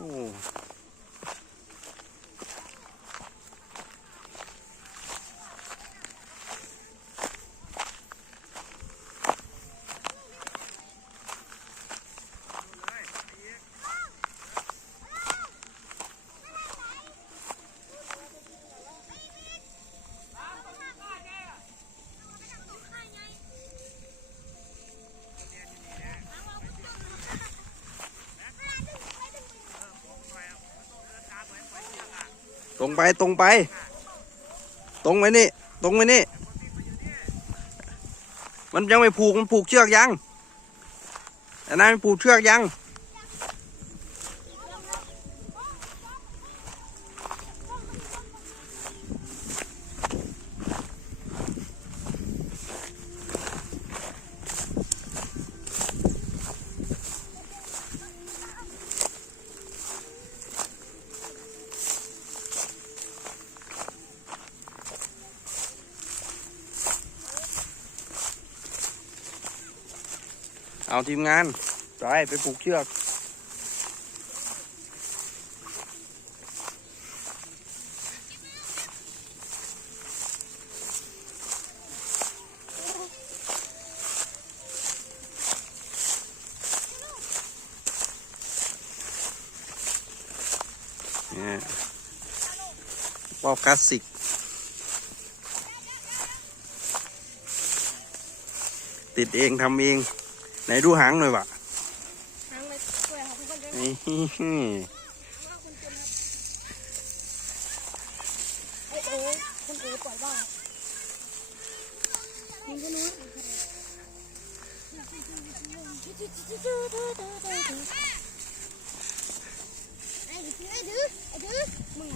อ้ ตรงไปตรงไป ตรงไปนี่ ตรงไปนี่ มันยังไม่ผูกมันผูกเชือกยังอันนั้นมันผูกเชือกยัง เอาทีมงาน ไป ไปผูกเชือก เนี่ยปอบคลาสสิก ติดเองทำเอง ไหนดูหางหน่อยวะหางเลยช่วยเขาทุกคนด้วยนี่ไอโอ้คุณโอ้ปล่อยว่ามึงก็รู้ไอ้ดื้อไอ้ดื้อไอ้ดื้อมึง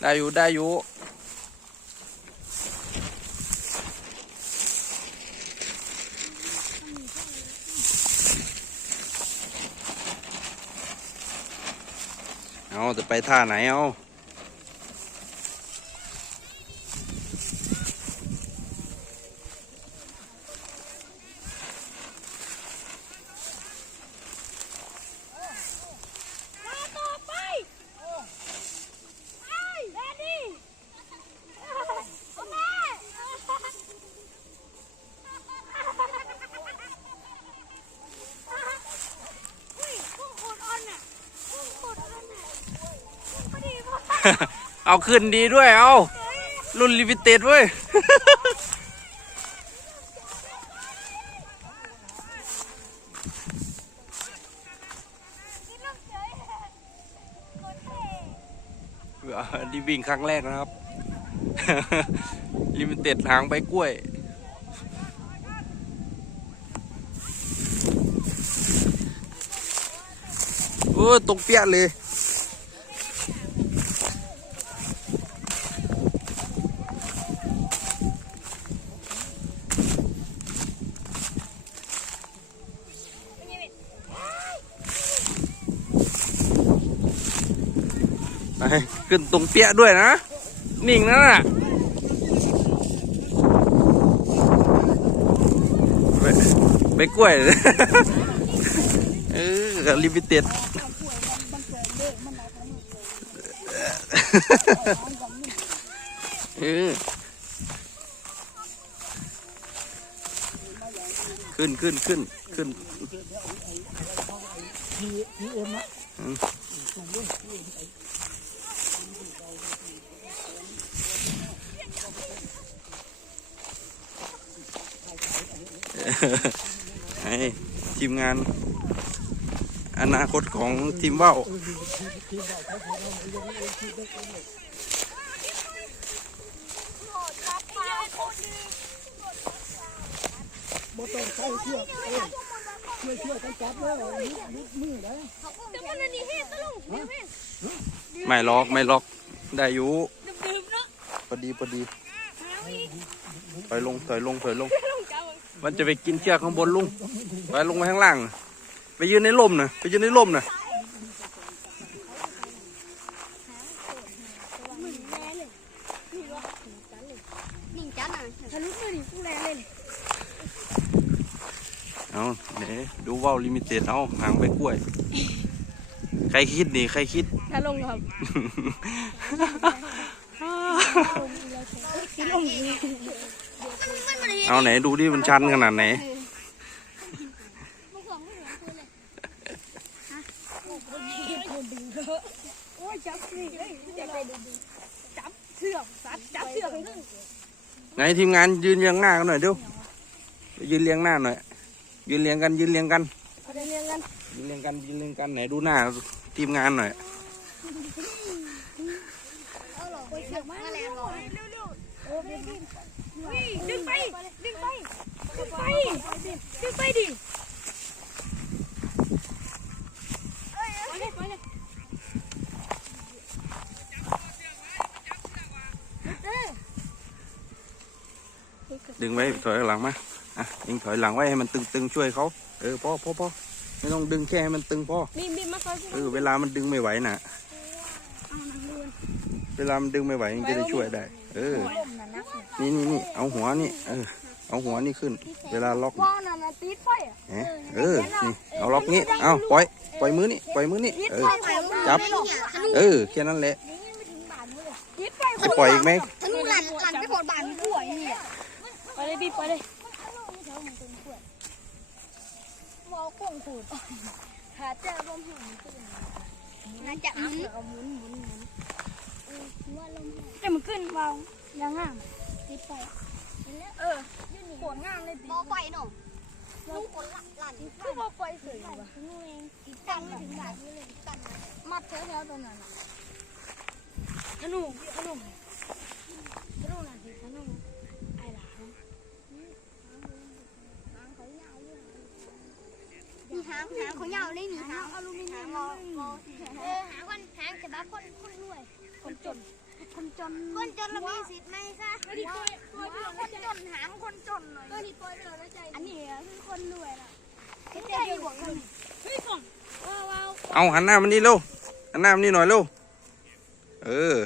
ได้อยู่ได้อยู่เอาจะไปท่าไหนเอา เอาขึ้นดีด้วยเอารุ่นลิมิเต็ดเว้ยดีวิ่งครั้งแรกนะครับ ลิมิเต็ดหางใบกล้วยโอ้ตรงเปี้ยเลย ไปขึ้นตรงเปี้ยด้วยนะ นิ่งนะน่ะไปไปกล้วยเออลิมิเต็ดเออขึ้นขึ้นขึ้นขึ้น ให้ทีมงาน อนาคตของทีมว่าวบ่ต้องใช้เชือกเอ้ยช่วยเชือกกันจับเลยนิดนิดมือได้แต่มันอันนี้เฮ็ดตะลุงเดี๋ยวเฮ็ดไม่ล็อกไม่ล็อกได้อยู่ดื่มๆเนาะพอดีพอดีถอยลงถอยลงถอยลง มันจะไปกินเชือกข้างบนลุงไปลงไปข้างล่างน่ะไปยืนในร่มน่ะไปยืนในร่มน่ะมึงแรงเลยนี่วะนิ่งจัดน่ะทะลุมือนี่กูแรงเลยเอาเนี่ยดูว่าวลิมิเต็ดเอาหางไปกล้วย ใครคิดนี่ใครคิดถ้าลงครับคิดลงมันมัน เอาไหนดูดิมันชันขนาดไหนโอ้ยไหนไหนทีมงานยืนเรียงหน้ากันหน่อยดี๋ยวยืนเรียงหน้าหน่อยยืนเรียงกันยืนเรียงกันเอาเรียงกันยืนเรียงกันยืนเรียงกันไหนดูหน้าทีมงานหน่อย เอาหรอไปเชือกมาแล้วเร็วๆโอ้ยดึงไป ดึงไป ดึงไป ดึงไปดิไปเลยไปเลยดึงไว้ถอยหลังมาอะยิงถอยหลังไว้ให้มันตึงๆช่วยเขาเออพ่อพ่อพ่อไม่ต้องดึงแค่ให้มันตึงพ่อบีมบีมมาคอยเออเวลามันดึงไม่ไหวน่ะ เวลามันดึงไม่ไหวมันจะได้ช่วยได้ เออ นี่นี่นี่เอาหัวนี่ เออ เอาหัวนี่ขึ้น เวลาล็อกว่านั่นนะตีไฟอะเอ๊ะเออ นี่ เอาล็อกงี้ เอาปล่อย ปล่อยมือนี่ ปล่อยมือนี่ เออ จับ เออ แค่นั้นแหละตีไฟจะปล่อยอีกไหมธนูหลันหลันไปผลบานกล้วยนี่ไปเลยบีไปเลยมอกุ้งขูดหาเจอลมหายน่าจะหมุนหมุนหมุนหมุน ว่าลมจะมันขึ้นวางยังง่ามตีไฟเออโคตรงามเลยติดบ่ไฟเนาะลูกคนหลั่นคือมอไฟสวยว่ะนูเองตั้งถึงแบบนี้เลยตั้งมัดแถวๆตรงนั้นธนูธนูธนูน่ะสิธนูไอ้หลานมีหางหางเขายาวเลยมีหางอลูมิเนียมเออหางคนหางแต่ว่าคนคน จน คนจนคนจนเรามีสิทธิ์ไหมคะคนจนหางคนจนหน่อยอันนี้คือคนรวยล่ะไม่ใจดีกว่าคนเฮ้ยก่อนว้าวว้าวเอาหันหน้ามันนี่เร็วหันหน้ามันนี่หน่อยเร็วเออ